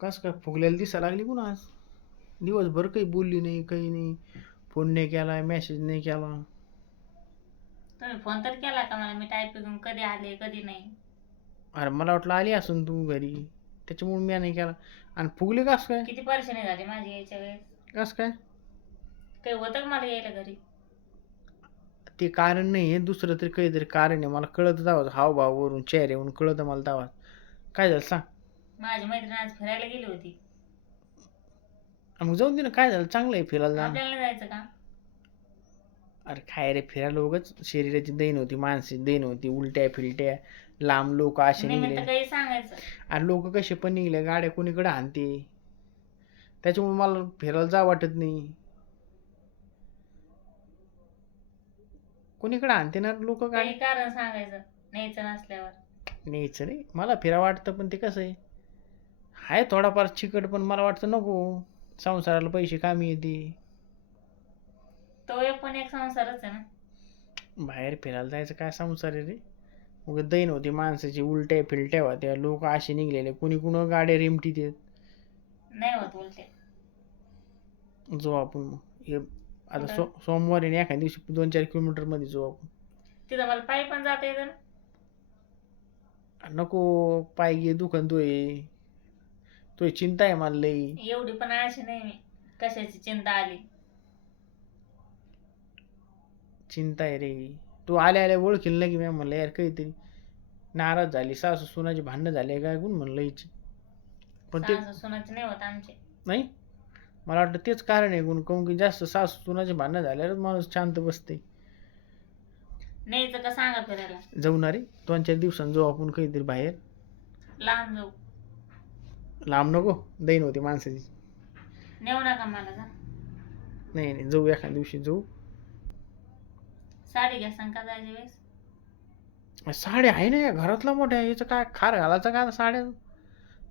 कसं काय फुगलेली दिसायला लागली पुन्हा आज? दिवसभर काही बोलली नाही काही नाही. फोन नाही केला मेसेज नाही केला. तुम्ही फोन तर केला का मला? मी टायपिंग कधी आले कधी नाही. अरे मला वाटलं आली असून तू घरी. त्याच्यामुळे मी नाही केला. आणि फुगली कस काय? किती परेशानी झाली माझी यायच्या वेळेस. कस काय? काही होतं का मला यायला घरी? ते कारण नाही हे दुसरं तरी काहीतरी कारण आहे. मला कळत जावं हावभावावरून चेहऱ्यावरून कळतं मला दावा काय झालं सांग? माझी मैत्रीण आज फिरायला गेली होती. मग जाऊन दे ना काय झालं? चांगलं आहे फिरायला जाणं. आपल्याला नाही जायचं का? अरे काय रे फिरायला उगाच शरीराची दैन होती मानसिक दैन होती उलट्या फिलट्या लांब लोक असे निमित्त निघले. काही सांगायचं. आणि लोक कसे पण निघले गाड्या कोणीकडे आणते त्याच्यामुळे मला फिरायला जा वाटत नाही. कोणीकडे आणते ना लोक गाडी? काही कारण सांगायचं न्यायचं नसल्यावर. न्यायचं नाही. मला फिरा वाटतं पण ते कसं आहे? आहे थोडाफार चिकट पण मला वाटतं नको. संसाराला पैसे कामी येते. तो एक पण एक संसारच आहे ना. बाहेर फिरायला जायचं काय संसार आहे रे? दैन होती माणसाची उलट्या फिलट्या होत्या. लोक असे निघलेले कुणी कुणा गाड्या रिमटी देत. नाही होत उलटे. जाऊ आपण मग. हे आता? सो सोमवारी आणि एखाद्या दिवशी दोन चार किलोमीटरमध्ये जाऊ आपण. तिथं मला पायी पण जाता येतं ना. नको पाय घे दुखन तोय. तोय चिंता आहे मला लई. एवढी पण आळशी नाही मी. कशाची चिंता आली? चिंता आहे रे. तू आल्या आल्या ओळखील ना की मी म्हणलं यार काहीतरी नाराज झाली सासू सुनाची भांडणं झाले काय? कोण म्हणलं हिची पण ते सासू सुनाचे नाही होत आमचे. नाही? मला वाटतं तेच कारण आहे कोण काऊन की जास्त सासू सुनाची भांडणं झाल्यावरच माणूस शांत बसते. न्यायचं का सांगा फिरायला? जाऊ ना रे. दोन चार दिवसांनी जाऊ आपण काहीतरी बाहेर. लांब जाऊ. लांब नको दैन होती माणसाची. नेऊ नका मला जा. नाही नाही जाऊ एखाद्या दिवशी जाऊ. साडी घ्या सांग का जायच्या वेळेस. साड्या आहे ना या घरातला मोठ्या याचं काय खार घालायचं का आता साड्या?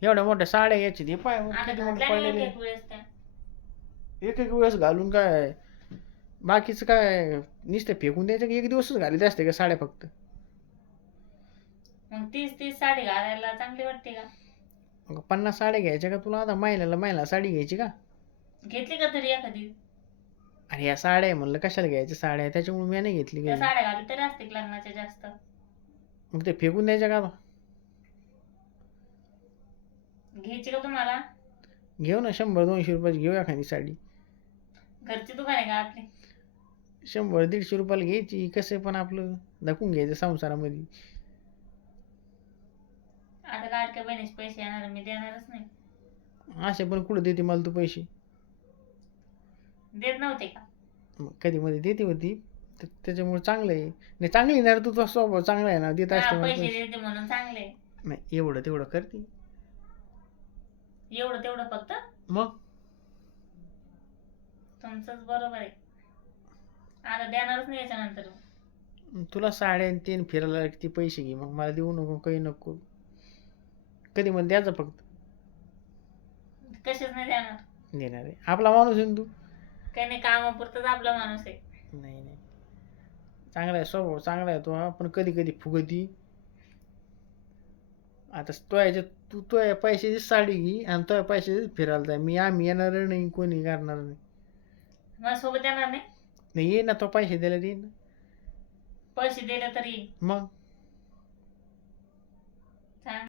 एवढ्या मोठ्या साड्या याची हे पाय आता किती मोठे घातल्या नाही पडलेले. एक एक वेळेस त्या. एक एक वेळेस घालून काय बाकीचं काय नुसतं फेकून द्यायचं की एक दिवसच घालीत असते का साड्या फक्त? मग तीस तीस साडी घालायला चांगली वाटते का? मग पन्नास साड्या घ्यायच्या का तुला? आता महिन्याला महिना साडी घ्यायची का? घेतली का तरी एखादी? अरे या साड्या आहे म्हणलं कशाला घ्यायच्या साड्या त्याच्यामुळे मी नाही घेतली त्या साड्या घालू तरी असते लग्नाच्या जास्त. मग ते फेकून द्यायच्या का घ्यायची का तुम्हाला? घेऊ ना शंभर दोनशे रुपयाची घेऊ एखादी साडी. घरची दुकान आहे का आपली? शंभर दीडशे रुपयाला घ्यायची कसं पण आपलं? दाखवून घ्यायचं संसारामध्ये. आता लाडक्या बहिणीचे पैसे येणार मी देणारच नाही. असे पण कुठं देते मला तू पैसे? देत नव्हते का? मग कधी मध्ये देते होती तर त्याच्यामुळे चांगलं आहे. नाही चांगली ना रे तू तुझा स्वभाव चांगला आहे ना देत हा, असते मला पैसे पैसे. देते म्हणून चांगले नाही एवढं तेवढं करते. एवढं तेवढं फक्त? मग? तुमचंच बरोबर आहे. आता देणारच नाही याच्यानंतर. तुला साड्या आणि तीन फिरायला किती पैसे घे मग. मला देऊ नको काही नको. कधी मग द्यायचं फक्त. कसेच नाही देणार. देणार आहे आपला माणूस आहे ना तू. काही नाही कामापुरतच आपला माणूस आहे. नाही नाही. चांगला आहे स्वभाव चांगला आहे तो हा. पण कधी कधी फुगती. आता तो याच्या तू तो या पैशाची साडी घे आणि तो या पैशाची फिरायला जाय मी आम्ही येणार नाही कोणी करणार नाही. मला सोबत येणार नाही? नाही ये ना तो पैसे द्यायला दे ना. पैसे दिले तरी. मग?